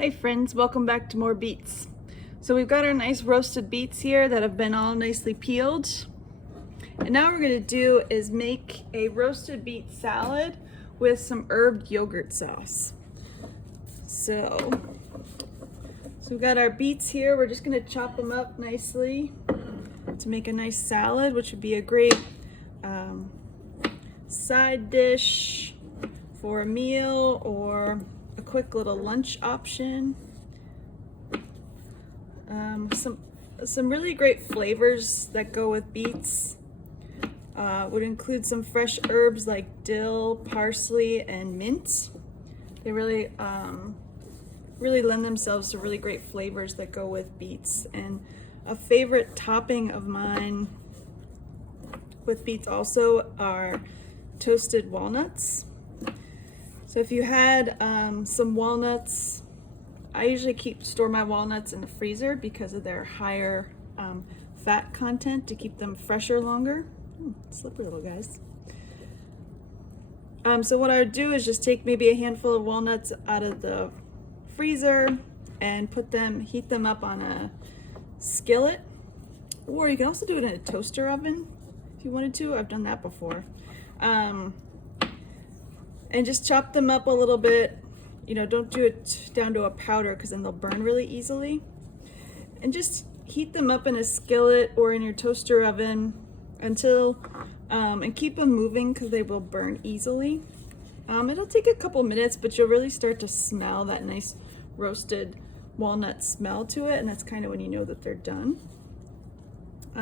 Hey friends, welcome back to more beets. So we've got our nice roasted beets here that have been all nicely peeled. And now what we're gonna do is make a roasted beet salad with some herbed yogurt sauce. So we've got our beets here. We're just gonna chop them up nicely to make a nice salad, which would be a great side dish for a meal or a quick little lunch option. Some really great flavors that go with beets would include some fresh herbs like dill, parsley, and mint. They really lend themselves to really great flavors that go with beets. And a favorite topping of mine with beets also are toasted walnuts. So if you had some walnuts, I usually store my walnuts in the freezer because of their higher fat content to keep them fresher longer. Slippery little guys. So what I would do is just take maybe a handful of walnuts out of the freezer and heat them up on a skillet, or you can also do it in a toaster oven if you wanted to. I've done that before. And just chop them up a little bit. You know, don't do it down to a powder because then they'll burn really easily. And just heat them up in a skillet or in your toaster oven until, and keep them moving because they will burn easily. It'll take a couple minutes, but you'll really start to smell that nice roasted walnut smell to it, and that's kind of when you know that they're done.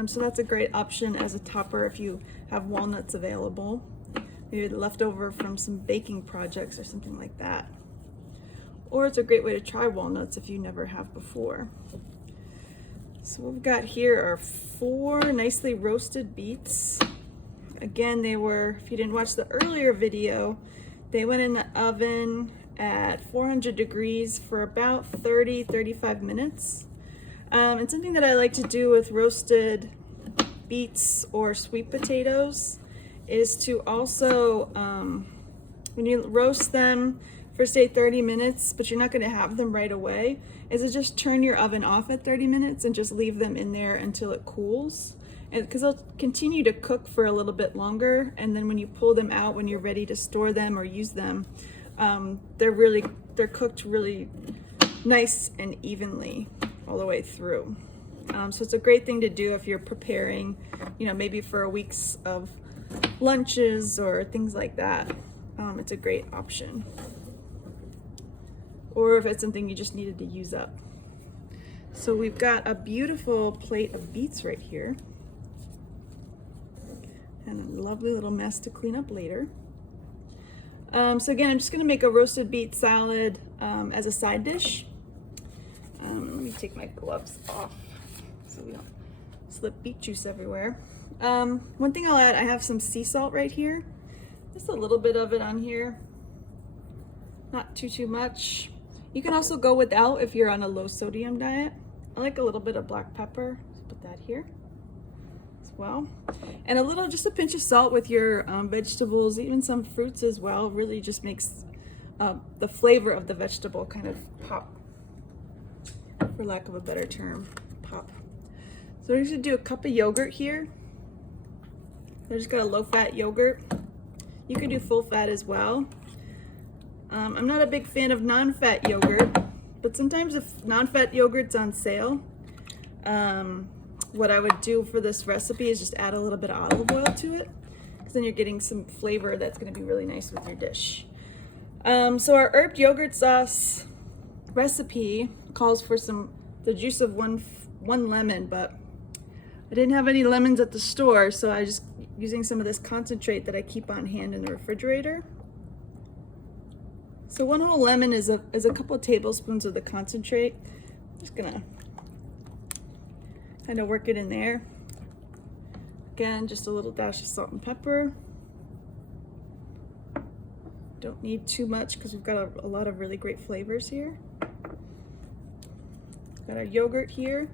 So that's a great option as a topper if you have walnuts available. Maybe leftover from some baking projects or something like that. Or it's a great way to try walnuts if you never have before. So what we've got here are 4 nicely roasted beets. Again, they were, if you didn't watch the earlier video, they went in the oven at 400 degrees for about 30-35 minutes. And something that I like to do with roasted beets or sweet potatoes is to also, when you roast them for say 30 minutes, but you're not gonna have them right away, is to just turn your oven off at 30 minutes and just leave them in there until it cools. And because they'll continue to cook for a little bit longer, and then when you pull them out, when you're ready to store them or use them, they're cooked really nice and evenly all the way through. So it's a great thing to do if you're preparing, you know, maybe for a week's of lunches or things like that. It's a great option. Or if it's something you just needed to use up. So we've got a beautiful plate of beets right here. And a lovely little mess to clean up later. So again, I'm just gonna make a roasted beet salad as a side dish. Let me take my gloves off so we don't slip beet juice everywhere. One thing I'll add, I have some sea salt right here. Just a little bit of it on here. Not too much. You can also go without if you're on a low sodium diet. I like a little bit of black pepper. Put that here as well. And just a pinch of salt with your vegetables, even some fruits as well, really just makes the flavor of the vegetable kind of pop, for lack of a better term, pop. So we're gonna do a cup of yogurt here. I just got a low-fat yogurt. You can do full fat as well. I'm not a big fan of non-fat yogurt, but sometimes if non-fat yogurt's on sale, what I would do for this recipe is just add a little bit of olive oil to it, because then you're getting some flavor that's going to be really nice with your dish. So our herbed yogurt sauce recipe calls for the juice of one lemon, but I didn't have any lemons at the store, so I just using some of this concentrate that I keep on hand in the refrigerator. So 1 whole lemon is a couple of tablespoons of the concentrate. I'm just gonna kind of work it in there. Again, just a little dash of salt and pepper. Don't need too much because we've got a lot of really great flavors here. Got our yogurt here.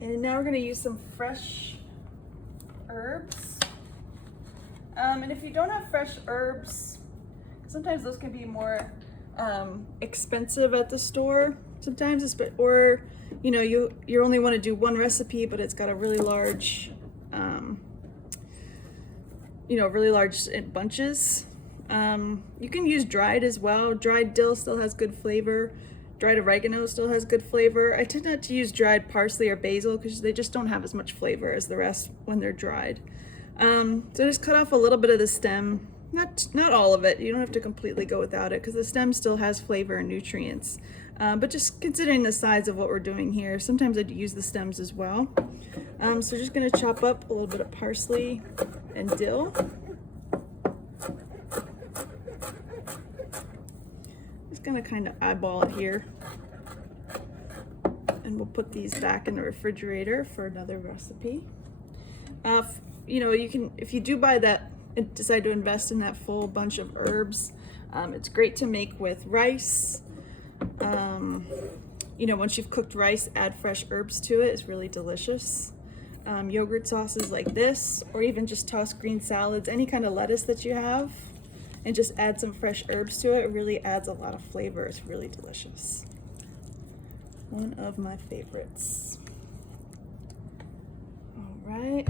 And now we're gonna use some fresh herbs. And if you don't have fresh herbs, sometimes those can be more expensive at the store sometimes, or you know, you only want to do one recipe, but it's got a really large, you know, really large bunches. You can use dried as well. Dried dill still has good flavor. Dried oregano still has good flavor. I tend not to use dried parsley or basil because they just don't have as much flavor as the rest when they're dried. So just cut off a little bit of the stem, not all of it. You don't have to completely go without it because the stem still has flavor and nutrients. But just considering the size of what we're doing here, sometimes I'd use the stems as well. So just gonna chop up a little bit of parsley and dill. Just gonna kind of eyeball it here. And we'll put these back in the refrigerator for another recipe. You know, you can, if you do buy that and decide to invest in that full bunch of herbs, it's great to make with rice. You know, once you've cooked rice, add fresh herbs to it. It's really delicious. Yogurt sauces like this, or even just toss green salads, any kind of lettuce that you have, and just add some fresh herbs to it. It really adds a lot of flavor. It's really delicious. One of my favorites. All right,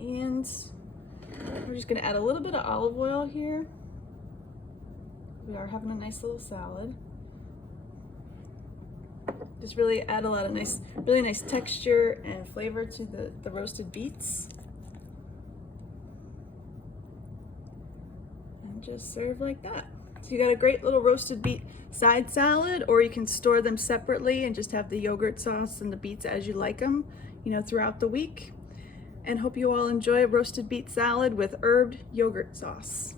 and we're just gonna add a little bit of olive oil here. We are having a nice little salad. Just really add a lot of really nice texture and flavor to the roasted beets. And just serve like that. So you got a great little roasted beet side salad, or you can store them separately and just have the yogurt sauce and the beets as you like them, you know, throughout the week. And hope you all enjoy a roasted beet salad with herbed yogurt sauce.